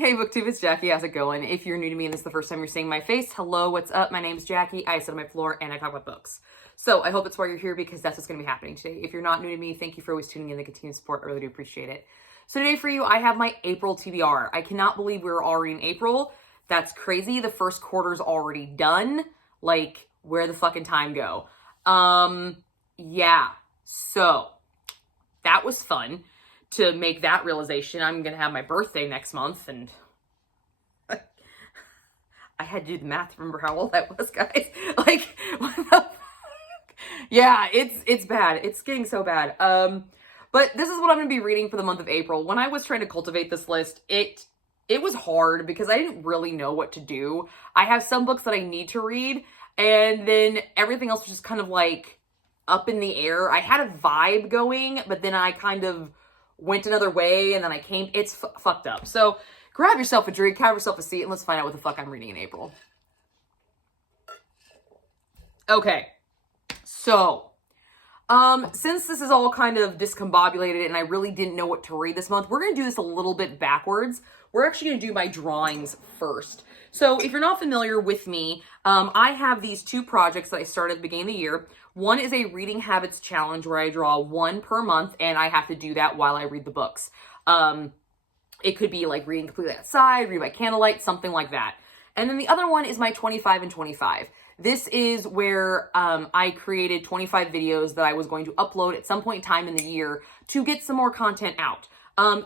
Hey BookTube, it's Jackie. How's it going? If you're new to me and this is the first time you're seeing my face, hello, what's up? My name's Jackie. I sit on my floor and I talk about books. So I hope that's why you're here, because that's what's going to be happening today. If you're not new to me, thank you for always tuning in and continued support. I really do appreciate it. So today for you, I have my April TBR. I cannot believe we're already in April. That's crazy. The first quarter's already done. Like, where the fucking time go? Yeah. So that was fun to make that realization. I'm going to have my birthday next month, and I had to do the math. Remember how old that was, guys? Like, what the fuck? Yeah, it's bad. It's getting so bad. But this is what I'm going to be reading for the month of April. When I was trying to cultivate this list, it was hard because I didn't really know what to do. I have some books that I need to read, and then everything else was just kind of like up in the air. I had a vibe going, but then I kind of went another way, and then it's fucked up. So grab yourself a drink, have yourself a seat, and let's find out what the fuck I'm reading in April. Okay, so since this is all kind of discombobulated and I really didn't know what to read this month, we're going to do this a little bit backwards. We're actually going to do my drawings first. So if you're not familiar with me, I have these two projects that I started at the beginning of the year. One is a reading habits challenge where I draw one per month, and I have to do that while I read the books. It could be like reading completely outside, read by candlelight, something like that. And then the other one is my 25 and 25. This is where I created 25 videos that I was going to upload at some point in time in the year to get some more content out.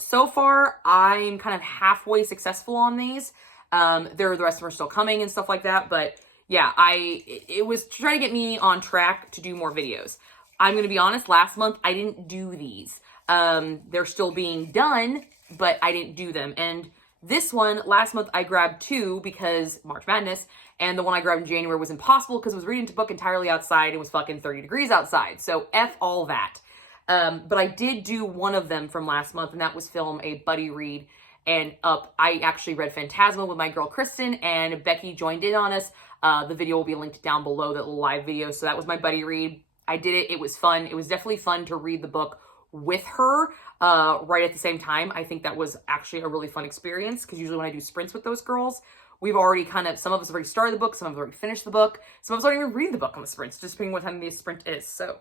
So far, I'm kind of halfway successful on these. The rest of them are still coming and stuff like that. But yeah, it was trying to get me on track to do more videos. I'm going to be honest, last month, I didn't do these. They're still being done, but I didn't do them. And this one, last month, I grabbed two because March Madness, and the one I grabbed in January was impossible because I was reading a book entirely outside and it was fucking 30 degrees outside. So F all that. But I did do one of them from last month, and that was film a buddy read. And I actually read Phantasma with my girl Kristen, and Becky joined in on us. The video will be linked down below, that live video. So that was my buddy read. I did it. It was fun. It was definitely fun to read the book with her right at the same time. I think that was actually a really fun experience, because usually when I do sprints with those girls, we've already some of us have already started the book, some of us already finished the book, some of us don't even read the book on the sprints, just depending what time the sprint is. So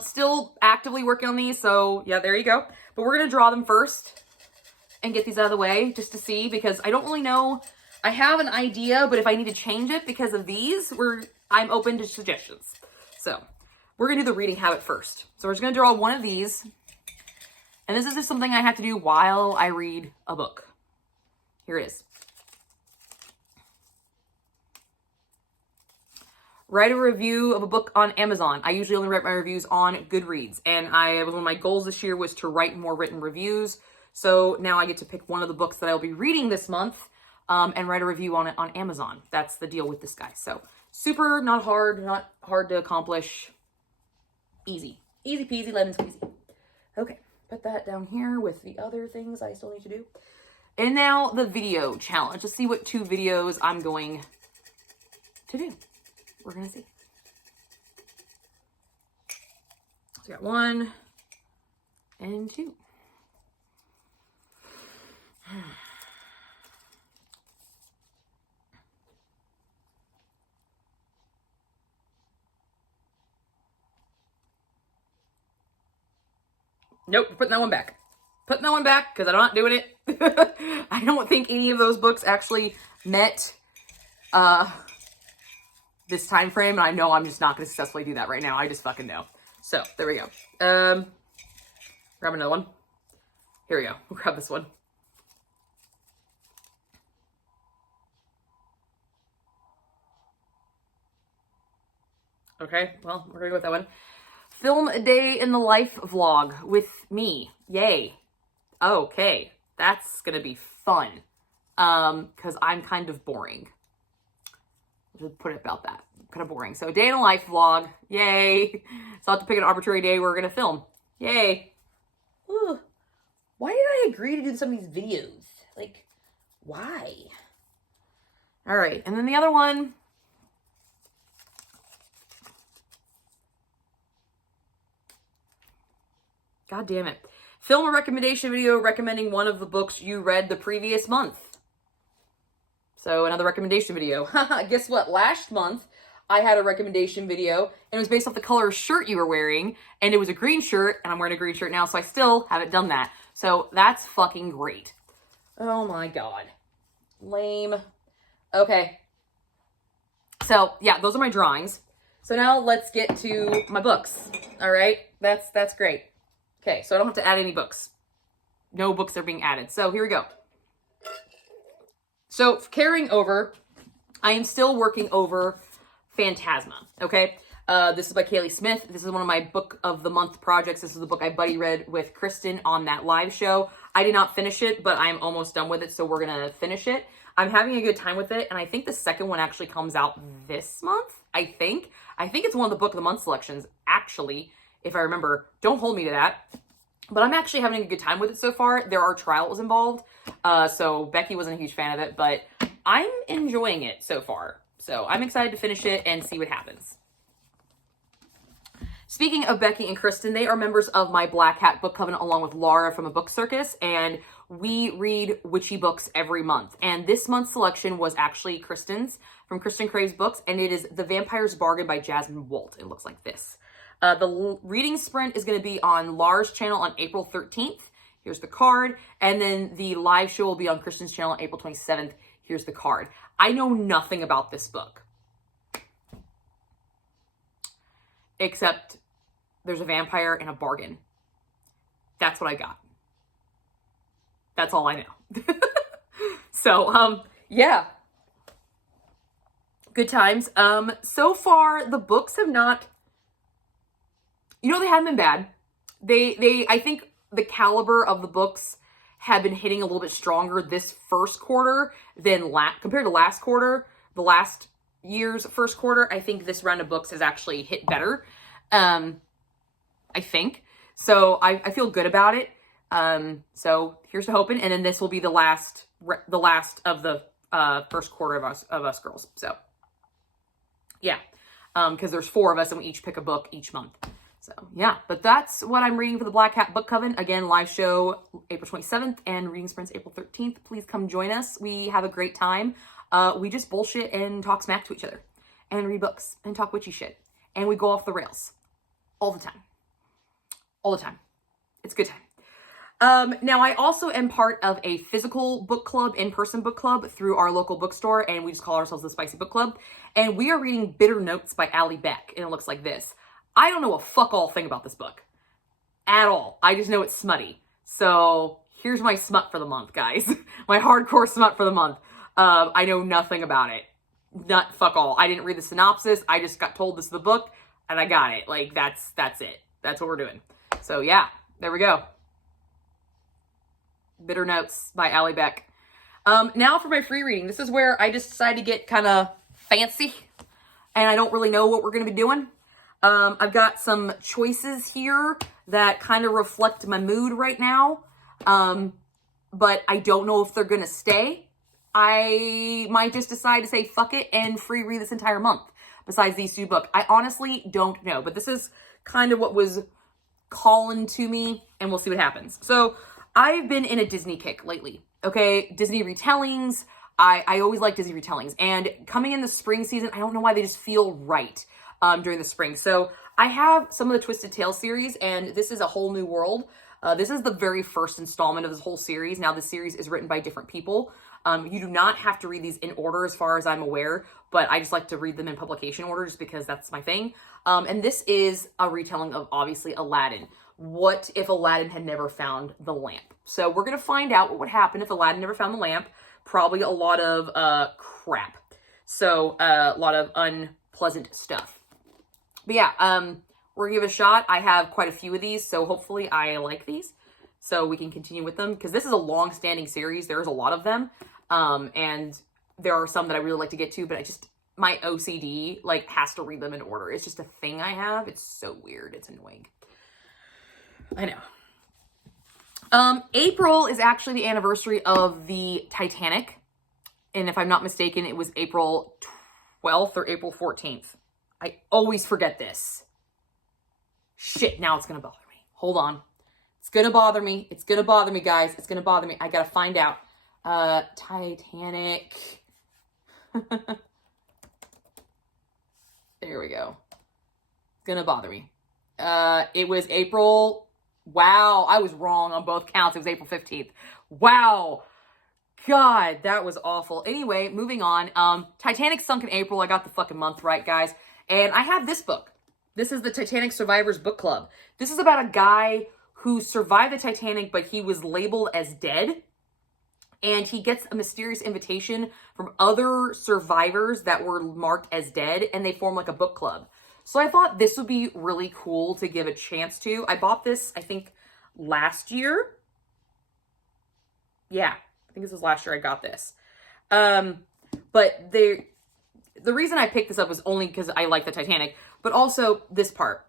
still actively working on these, so yeah, there you go. But we're gonna draw them first and get these out of the way just to see, because I don't really know. I have an idea, but if I need to change it because of these, I'm open to suggestions. So we're gonna do the reading habit first. So we're just gonna draw one of these, and this is just something I have to do while I read a book. Here it is. Write a review of a book on Amazon. I usually only write my reviews on Goodreads, and one of my goals this year was to write more written reviews. So now I get to pick one of the books that I'll be reading this month and write a review on it on Amazon. That's the deal with this guy. So super, not hard to accomplish. Easy. Easy peasy, lemon squeezy. Okay, put that down here with the other things I still need to do. And now the video challenge. Let's see what 2 videos I'm going to do. We're going to see. So we got 1 and 2. Nope, putting that one back. Putting that one back because I'm not doing it. I don't think any of those books actually met this time frame, and I know I'm just not going to successfully do that right now. I just fucking know. So there we go. Grab another one. Here we go. We'll grab this one. Okay, well, we're gonna go with that one. Film a day in the life vlog with me. Yay. Okay, that's gonna be fun. Because I'm kind of boring. Just put it about that. Kind of boring. So, day in the life vlog. Yay. So, I'll have to pick an arbitrary day we're gonna film. Yay. Ooh. Why did I agree to do some of these videos? Like, why? All right, and then the other one. God damn it. Film a recommendation video recommending one of the books you read the previous month. So another recommendation video. Guess what? Last month, I had a recommendation video, and it was based off the color of shirt you were wearing, and it was a green shirt, and I'm wearing a green shirt now, so I still haven't done that. So that's fucking great. Oh my god. Lame. Okay. So, yeah, those are my drawings. So now let's get to my books. All right? That's great. Okay, so I don't have to add any books. No books are being added. So here we go. So carrying over, I am still working over Phantasma, okay? This is by Kaylee Smith. This is one of my book of the month projects. This is the book I buddy read with Kristen on that live show. I did not finish it, but I'm almost done with it, so we're gonna finish it. I'm having a good time with it, and I think the second one actually comes out this month, I think. I think it's one of the book of the month selections, actually, if I remember. Don't hold me to that. But I'm actually having a good time with it so far. There are trials involved, so Becky wasn't a huge fan of it, but I'm enjoying it so far. So I'm excited to finish it and see what happens. Speaking of Becky and Kristen, they are members of my Black Hat Book Coven along with Laura from A Book Circus, and we read witchy books every month. And this month's selection was actually Kristen's, from Kristen Crave's books, and it is The Vampire's Bargain by Jasmine Walt. It looks like this. The reading sprint is going to be on Laura's channel on April 13th. Here's the card. And then the live show will be on Kristen's channel on April 27th. Here's the card. I know nothing about this book, except there's a vampire and a bargain. That's what I got. That's all I know. So, yeah. Good times. So far, the books have not... You know, they haven't been bad. I think the caliber of the books have been hitting a little bit stronger this first quarter than compared to last quarter. The last year's first quarter, I think this round of books has actually hit better. I think. So I feel good about it. So here's to hoping. And then this will be the last of the first quarter of us girls. So yeah. Because there's 4 of us and we each pick a book each month. So, yeah, but that's what I'm reading for the Black Hat Book Coven. Again, live show April 27th and reading sprints April 13th. Please come join us. We have a great time. We just bullshit and talk smack to each other and read books and talk witchy shit. And we go off the rails all the time. All the time. It's a good time. Now, I also am part of a physical book club, in-person book club through our local bookstore, and we just call ourselves the Spicy Book Club. And we are reading Bitter Notes by Allie Beck, and it looks like this. I don't know a fuck all thing about this book at all. I just know it's smutty. So here's my smut for the month, guys. My hardcore smut for the month. I know nothing about it. Not fuck all. I didn't read the synopsis. I just got told this is the book and I got it. Like that's it. That's what we're doing. So yeah, there we go. Bitter Notes by Allie Beck. Now for my free reading. This is where I just decided to get kind of fancy and I don't really know what we're going to be doing. I've got some choices here that kind of reflect my mood right now. But I don't know if they're going to stay. I might just decide to say fuck it and free read this entire month besides these 2 books. I honestly don't know, but this is kind of what was calling to me and we'll see what happens. So I've been in a Disney kick lately. Okay. Disney retellings. I always like Disney retellings, and coming in the spring season, I don't know why they just feel right. During the spring. So I have some of the Twisted Tales series, and this is A Whole New World. This is the very first installment of this whole series. Now, the series is written by different people. You do not have to read these in order as far as I'm aware, but I just like to read them in publication order just because that's my thing. And this is a retelling of, obviously, Aladdin. What if Aladdin had never found the lamp? So we're going to find out what would happen if Aladdin never found the lamp. Probably a lot of crap. So a lot of unpleasant stuff. But yeah, we're gonna give it a shot. I have quite a few of these, so hopefully I like these. So we can continue with them, because this is a long-standing series. There's a lot of them. And there are some that I really like to get to, but my OCD, like, has to read them in order. It's just a thing I have. It's so weird. It's annoying. I know. April is actually the anniversary of the Titanic. And if I'm not mistaken, it was April 12th or April 14th. I always forget this. Shit, now it's going to bother me. Hold on. It's gonna bother me. It's gonna bother me, guys. It's gonna bother me. I gotta find out. Titanic. There we go. It's gonna bother me. It was April. Wow, I was wrong on both counts. It was April 15th. Wow. God, that was awful. Anyway, moving on. Titanic sunk in April. I got the fucking month right, guys. And I have this book. This is the Titanic Survivors Book Club. This is about a guy who survived the Titanic, but he was labeled as dead. And he gets a mysterious invitation from other survivors that were marked as dead, and they form like a book club. So I thought this would be really cool to give a chance to. I bought this, I think, last year. Yeah, I think this was last year I got this. But the reason I picked this up was only because I like the Titanic, but also this part.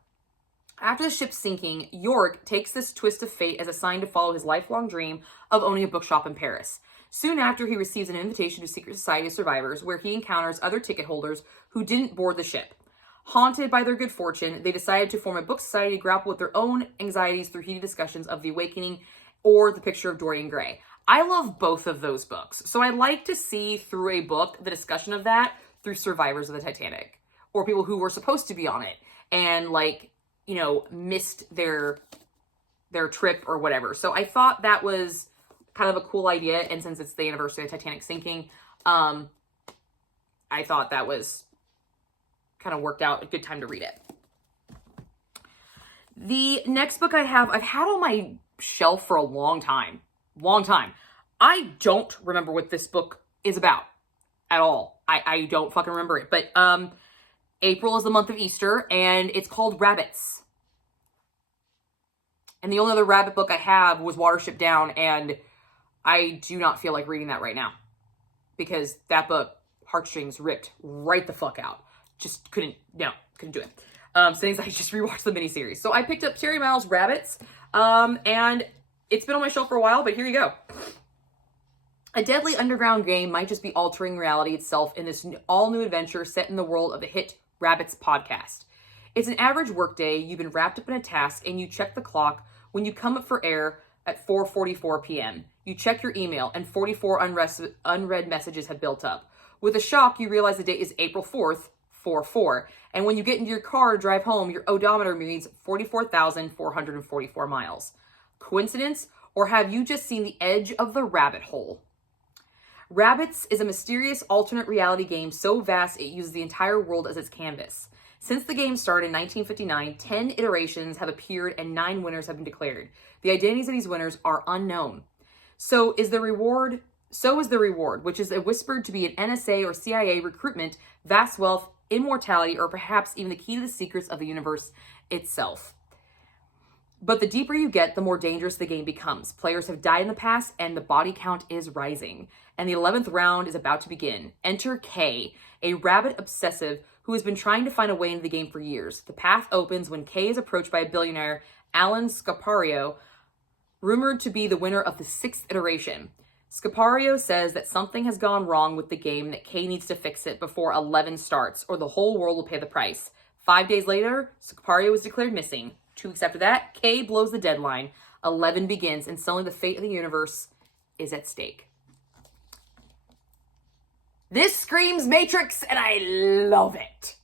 After the ship's sinking, York takes this twist of fate as a sign to follow his lifelong dream of owning a bookshop in Paris. Soon after, he receives an invitation to Secret Society of Survivors, where he encounters other ticket holders who didn't board the ship. Haunted by their good fortune, they decided to form a book society to grapple with their own anxieties through heated discussions of The Awakening or The Picture of Dorian Gray. I love both of those books, so I like to see through a book the discussion of that through survivors of the Titanic, or people who were supposed to be on it and, like, you know, missed their trip or whatever. So I thought that was kind of a cool idea, and since it's the anniversary of Titanic sinking, I thought that was kind of worked out a good time to read it. The next book I've had on my shelf for a long time. I don't remember what this book is about at all. I don't fucking remember it. But April is the month of Easter, and it's called Rabbits. And the only other rabbit book I have was Watership Down, and I do not feel like reading that right now. Because that book, heartstrings ripped right the fuck out. Just couldn't do it. Since I just rewatched the miniseries. So I picked up Terry Miles' Rabbits, and it's been on my shelf for a while, but here you go. A deadly underground game might just be altering reality itself in this all-new adventure set in the world of the hit Rabbits podcast. It's an average workday. You've been wrapped up in a task, and you check the clock when you come up for air at 4:44 p.m. You check your email, and 44 unread messages have built up. With a shock, you realize the date is April 4th, 4-4. And when you get into your car to drive home, your odometer reads 44,444 miles. Coincidence? Or have you just seen the edge of the rabbit hole? Rabbits is a mysterious alternate reality game so vast it uses the entire world as its canvas. Since the game started in 1959, 10 iterations have appeared and 9 winners have been declared. The identities of these winners are unknown. So is the reward, which is whispered to be an NSA or CIA recruitment, vast wealth, immortality, or perhaps even the key to the secrets of the universe itself. But the deeper you get, the more dangerous the game becomes. Players have died in the past, and the body count is rising. And the 11th round is about to begin. Enter Kay, a rabbit obsessive who has been trying to find a way into the game for years. The path opens when Kay is approached by a billionaire, Alan Scapario, rumored to be the winner of the 6th iteration. Scapario says that something has gone wrong with the game, that Kay needs to fix it before 11 starts, or the whole world will pay the price. 5 days later, Scapario is declared missing. 2 weeks after that, Kay blows the deadline. 11 begins, and suddenly the fate of the universe is at stake. This screams Matrix, and I love it.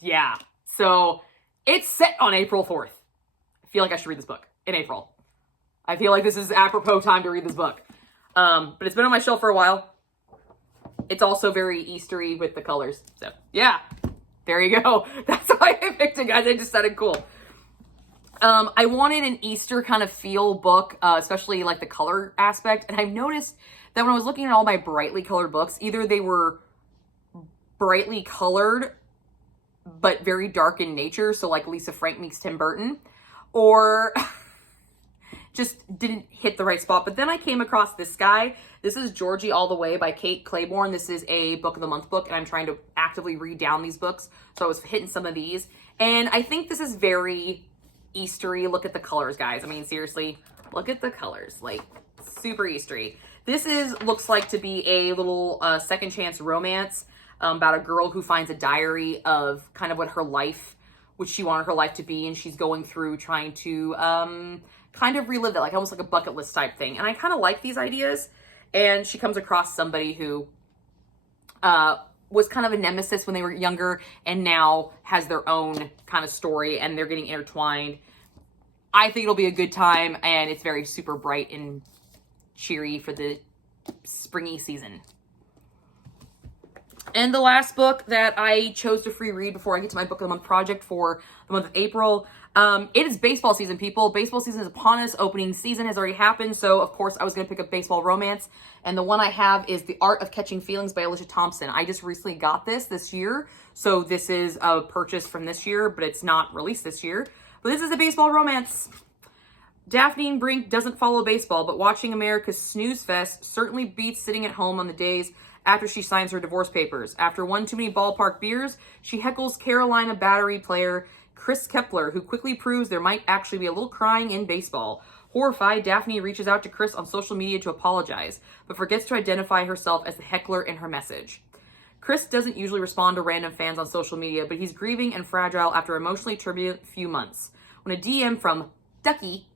Yeah, so it's set on April 4th. I feel like I should read this book in April. I feel like this is apropos time to read this book. But it's been on my shelf for a while. It's also very Eastery with the colors. So, yeah. There you go. That's why I picked it, guys. It just sounded cool. I wanted an Easter kind of feel book, especially like the color aspect. And I've noticed that when I was looking at all my brightly colored books, either they were brightly colored, but very dark in nature. So like Lisa Frank meets Tim Burton, or just didn't hit the right spot. But then I came across this guy. This is Georgie All the Way by Kate Claiborne. This is a book of the month book, and I'm trying to actively read down these books. So I was hitting some of these. And I think this is very Eastery. Look at the colors, guys. I mean, seriously, look at the colors. Like, super Eastery. This looks like to be a little second chance romance about a girl who finds a diary of kind of what her life which she wanted her life to be, and she's going through trying to kind of relive that, like almost like a bucket list type thing. And I kind of like these ideas. And she comes across somebody who was kind of a nemesis when they were younger and now has their own kind of story, and they're getting intertwined. I think it'll be a good time, and it's very super bright and cheery for the springy season. And the last book that I chose to free read before I get to my book of the month project for the month of April, it is baseball season, people. Baseball season is upon us. Opening season has already happened. So, of course, I was going to pick up Baseball Romance. And the one I have is The Art of Catching Feelings by Alicia Thompson. I just recently got this year. So this is a purchase from this year, but it's not released this year. But this is a baseball romance. Daphne Brink doesn't follow baseball, but watching America's snooze fest certainly beats sitting at home on the days after she signs her divorce papers. After one too many ballpark beers, she heckles Carolina Battery player Chris Kepler, who quickly proves there might actually be a little crying in baseball. Horrified, Daphne reaches out to Chris on social media to apologize, but forgets to identify herself as the heckler in her message. Chris doesn't usually respond to random fans on social media, but he's grieving and fragile after an emotionally turbulent few months. When a DM from Ducky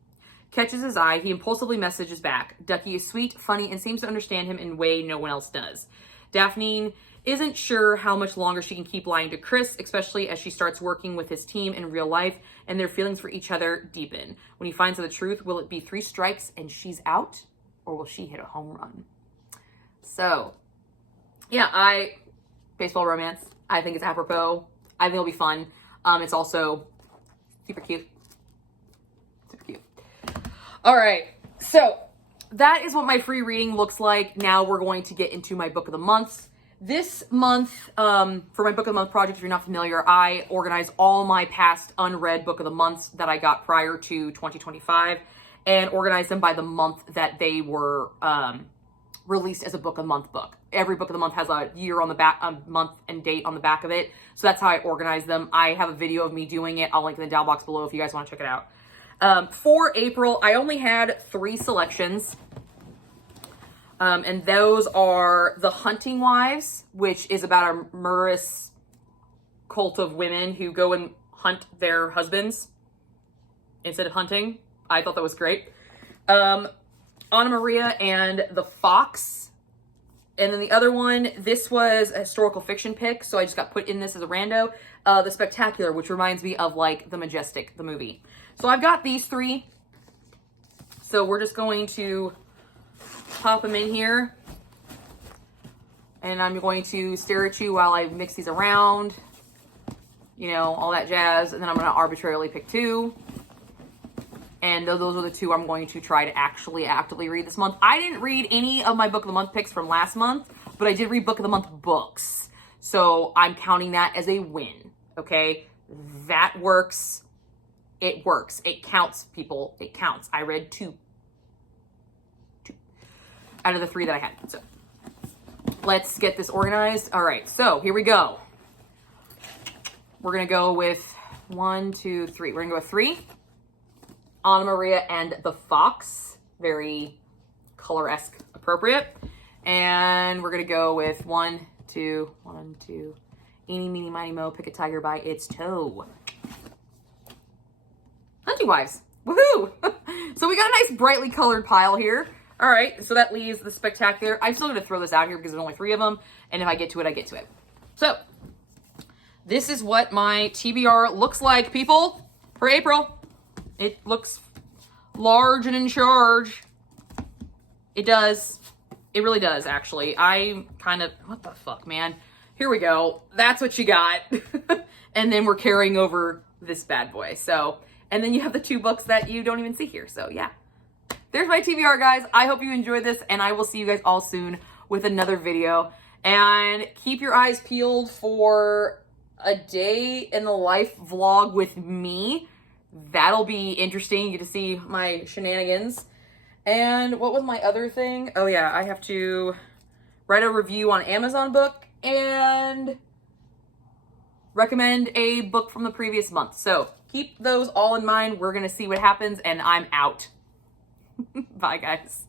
catches his eye, he impulsively messages back. Ducky is sweet, funny, and seems to understand him in a way no one else does. Daphne isn't sure how much longer she can keep lying to Chris, especially as she starts working with his team in real life and their feelings for each other deepen. When he finds out the truth, will it be 3 strikes and she's out, or will she hit a home run? So, yeah, baseball romance. I think it's apropos. I think it'll be fun. It's also super cute. Super cute. All right, so that is what my free reading looks like. Now we're going to get into my book of the month. This month, for my book of the month project, if you're not familiar, I organized all my past unread book of the months that I got prior to 2025 and organized them by the month that they were released as a book of the month book. Every book of the month has a year on the back, a month and date on the back of it. So that's how I organize them. I have a video of me doing it. I'll link in the down box below if you guys want to check it out. For April, I only had 3 selections. And those are The Hunting Wives, which is about a murderous cult of women who go and hunt their husbands instead of hunting. I thought that was great. Anna Maria and the Fox. And then the other one, this was a historical fiction pick, so I just got put in this as a rando. The Spectacular, which reminds me of like The Majestic, the movie. So I've got these 3. So we're just going to pop them in here. And I'm going to stare at you while I mix these around. You know, all that jazz. And then I'm going to arbitrarily pick 2. And those are the 2 I'm going to try to actually actively read this month. I didn't read any of my book of the month picks from last month, but I did read book of the month books. So I'm counting that as a win. Okay? That works. It works. It counts, people. It counts. I read 2 out of the 3 that I had. So let's get this organized. All right, so here we go. We're gonna go with 1, 2, 3. We're gonna go with 3. Anna Maria and the Fox, very color-esque appropriate. And we're gonna go with 1, 2, eeny, meeny, miny, mo, pick a tiger by its toe. Hunting Wives, woohoo! So we got a nice brightly colored pile here. All right, so that leaves the Spectacular. I'm still going to throw this out here because there's only 3 of them, and if I get to it, I get to it. So, this is what my TBR looks like, people, for April. It looks large and in charge. It does. It really does, actually. I kind of, what the fuck, man? Here we go. That's what you got. And then we're carrying over this bad boy. So, and then you have the 2 books that you don't even see here. So, yeah. There's my TBR, guys. I hope you enjoyed this, and I will see you guys all soon with another video. And keep your eyes peeled for a day in the life vlog with me. That'll be interesting. You get to see my shenanigans. And what was my other thing? Oh, yeah, I have to write a review on Amazon book and recommend a book from the previous month. So keep those all in mind. We're going to see what happens, and I'm out. Bye, guys.